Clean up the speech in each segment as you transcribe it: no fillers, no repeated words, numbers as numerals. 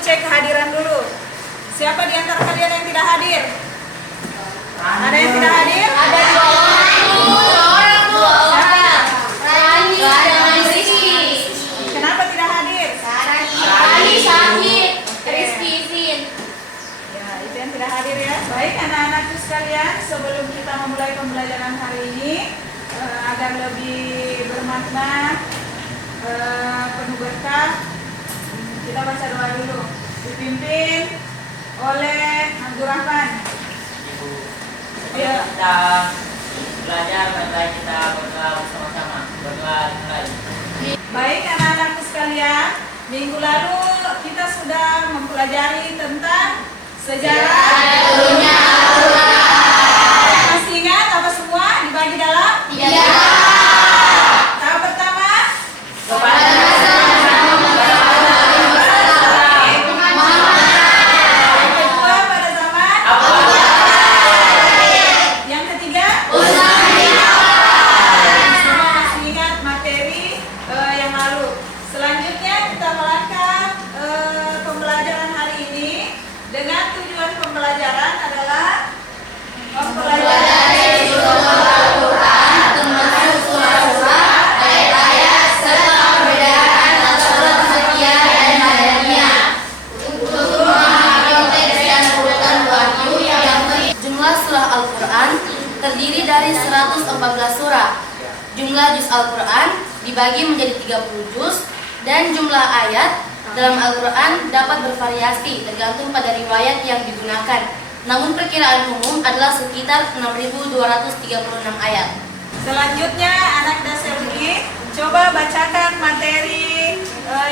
cek kehadiran dulu. Siapa di antara kalian yang tidak hadir? Ada yang tidak hadir? Ada dua orang, Bu. Rani dan Rizky. Kenapa tidak hadir? Rani sakit, Rizky izin. Ya, itu yang tidak hadir ya. Baik anak-anakku sekalian, sebelum kita memulai pembelajaran hari ini, agar lebih bermakna, penuh berkah, kita baca doa dulu. Dipimpin oleh Abdul Rahman. Ibu, Ayo. kita belajar baca, kita berdoa bersama-sama. Berdoa mulai. Baik anak-anakku sekalian, minggu lalu kita sudah mempelajari tentang sejarah Dunia Al-Quran. Masih ingat apa semua dibagi dalam? Iya. Tahap pertama Kepada yang kedua pada zaman yang ketiga semua masih ingat materi yang lalu. Selanjutnya kita melangkah pembelajaran hari ini dengan tujuan pembelajaran adalah mempelajari Al-Quran, termasuk surah-surah, ayat-ayat, serta perbedaan antara Makkiyah dan Madaniyah. Untuk memahami teks dan urutan wahyu yang jumlah surah Al-Quran terdiri dari 114 surah. Jumlah juz Al-Quran dibagi menjadi 30 juz dan jumlah ayat dalam Al-Quran dapat bervariasi tergantung pada riwayat yang digunakan. Namun perkiraan umum adalah sekitar 6.236 ayat. Selanjutnya anak dasar ini coba bacakan materi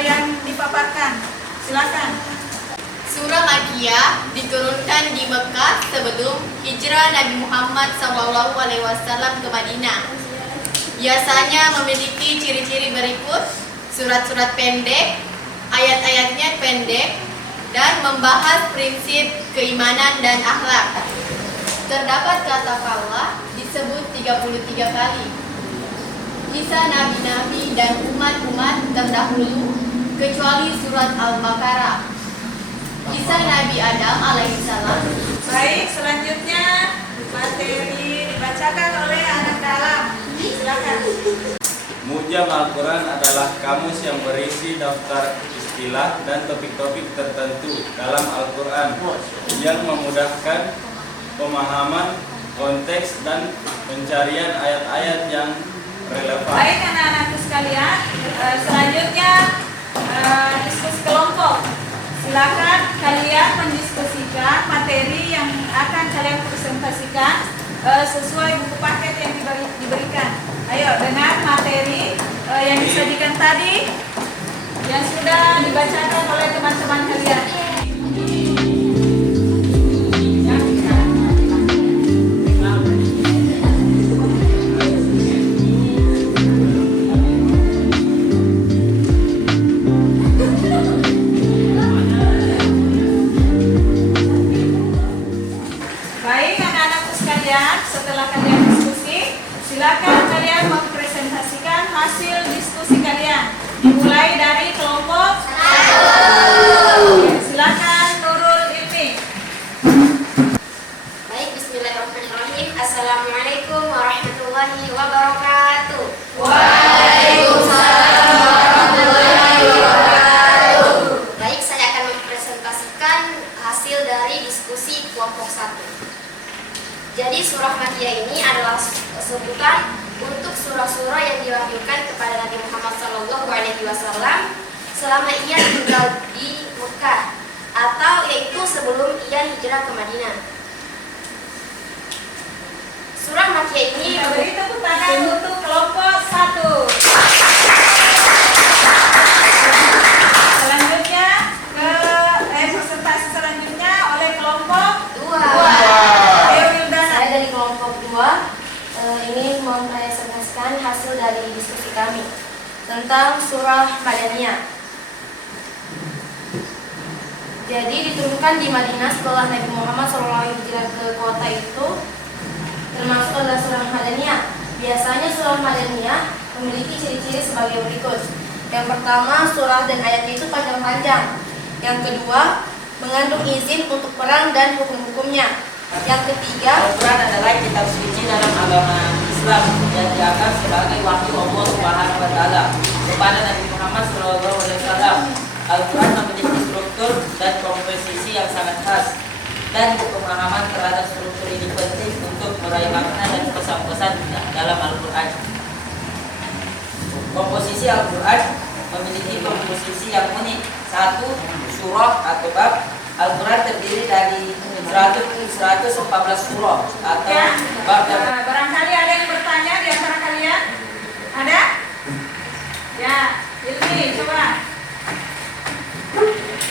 yang dipaparkan. Silakan. Surah Makkiyah diturunkan di Mekah sebelum hijrah Nabi Muhammad SAW ke Madinah. Biasanya memiliki ciri-ciri berikut: surat-surat pendek, ayat-ayatnya pendek, dan membahas prinsip keimanan dan akhlak. Terdapat kata Allah disebut 33 kali. Kisah nabi-nabi dan umat-umat terdahulu kecuali surat Al-Baqarah. Kisah Nabi Adam alaihissalam. Baik, selanjutnya materi dibacakan oleh anak dalam. Silakan. Mu'jam Al-Quran adalah kamus yang berisi daftar istilah dan topik-topik tertentu dalam Al-Quran yang memudahkan pemahaman, konteks, dan pencarian ayat-ayat yang relevan. Baik anak-anakku sekalian, selanjutnya diskusi kelompok. Silakan kalian mendiskusikan materi yang akan kalian presentasikan sesuai buku paket yang diberikan. Ayo, dengan materi yang disajikan tadi yang sudah dibacakan oleh teman-teman kalian. Baik anak-anakku sekalian, setelah kalian diskusi, silakan kalian mempresentasikan hasil diskusi kalian. Dimulai dari kelompok 1. Silakan Nurul Ilmi. Baik, bismillahirrahmanirrahim. Assalamualaikum warahmatullahi wabarakatuh. Waalaikumsalam warahmatullahi wabarakatuh. Baik, saya akan mempresentasikan hasil dari diskusi kelompok 1. Jadi surah Makkiyah ini adalah sebutan untuk surah-surah yang diwahyukan kepada Nabi Muhammad SAW selama ia tinggal di Mekah, atau yaitu sebelum ia hijrah ke Madinah. Surah Makkiyah ini Beri tepuk tangan untuk kelompok 1. Selanjutnya presentasi selanjutnya oleh kelompok 2. Ayo Wildana. Saya dari kelompok 2 ini mempresentasikan hasil dari diskusi kami tentang surah Madaniyah. Jadi diturunkan di Madinah setelah Nabi Muhammad SAW hijrah ke kota itu, termasuk adalah surah Madaniyah. Biasanya surah Madaniyah memiliki ciri-ciri sebagai berikut. Yang pertama, surah dan ayatnya itu panjang-panjang. Yang kedua, mengandung izin untuk perang dan hukum-hukumnya. Yang ketiga, Al-Quran adalah kitab suci dalam agama Islam dan dianggap sebagai wahyu Allah Subhanahu wa taala kepada Nabi Muhammad SAW. Al-Quran memiliki struktur dan komposisi yang sangat khas, dan pemahaman terhadap struktur ini penting untuk meraih makna dan pesan-pesan dalam Al-Quran. Komposisi Al-Quran memiliki komposisi yang unik. 1. Surah atau bab. Al-Quran terdiri dari 114 surah atau Ya. bab dan Barangkali ada yang bertanya di antara kalian? Ada? Ya, Ilmi, coba.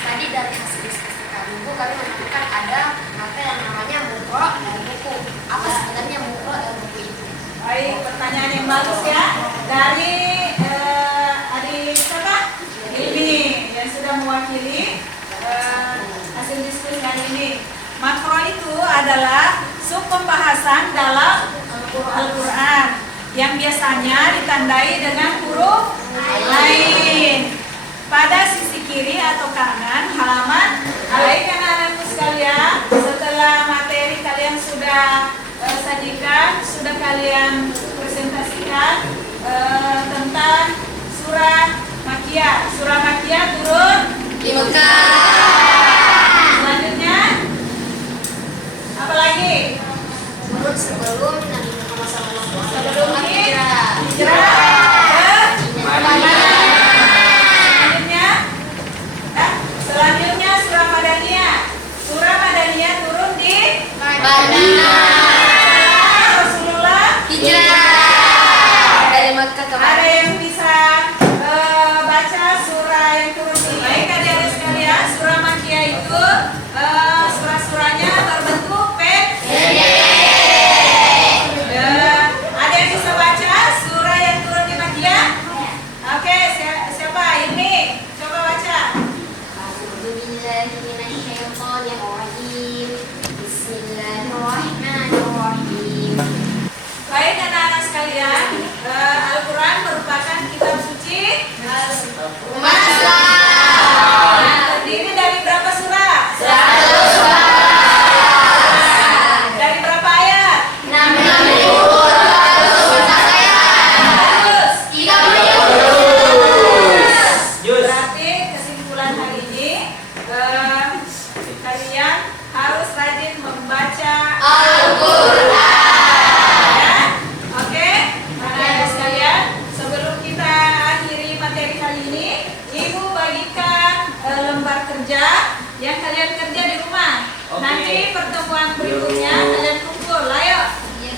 tadi dari hasil diskusi kami menemukan ada mata yang namanya mukro dan buku. Apa sebenarnya mukro dan buku itu? Baik, pertanyaan yang bagus ya. Dari adik siapa? Ilmi yang sudah mewakili hasil diskusi hari ini. Makro itu adalah sub pembahasan dalam Al-Quran yang biasanya ditandai dengan huruf lain pada sisi kiri atau kanan halaman. Baik anak-anakku sekalian, setelah materi kalian sudah sajikan, sudah kalian presentasikan tentang surah Makkiyah. Surah Makkiyah turun Di Mekah. selanjutnya apa lagi? Menurut sebelum Nabi Muhammad SAW Sebelum hijrah ke selanjutnya surah Madaniyah. Surah Madaniyah turun di Madinah. Rasulullah. Hijrah dari Mekah ke Ada yang bisa baca surah yang turun di baik adik-adik sekalian. Surah Makkiyah itu surah-surahnya berbentuk ada yang bisa baca surah yang turun di Makkiyah? Oke, siapa? Ini coba baca. Bismillahirrahmanirrahim. Baik anak-anak sekalian, Al-Quran merupakan kitab suci Umat Islam. terdiri dari berapa surah? 100 surah. Dari berapa ayat? 6.214 ayat. Terus 30. Jus. berarti kesimpulan hari ini kalian harus rajin membaca Al-Quran. ya. Oke, anak-anak sekalian, sebelum kita akhiri materi kali ini, Ibu bagikan lembar kerja yang kalian kerja di rumah. Oke. Nanti pertemuan berikutnya kalian kumpul. Ayo,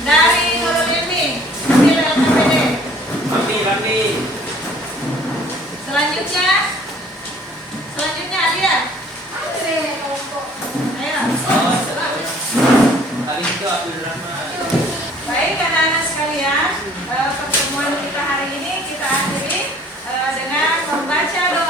dari Nurul Ilmi, ambil LKPD. Rapi. Selanjutnya Alia. Ayo. Kali itu Abdul Rahman. Baik anak-anak sekalian, pertemuan kita hari ini kita akhiri dengan membaca doa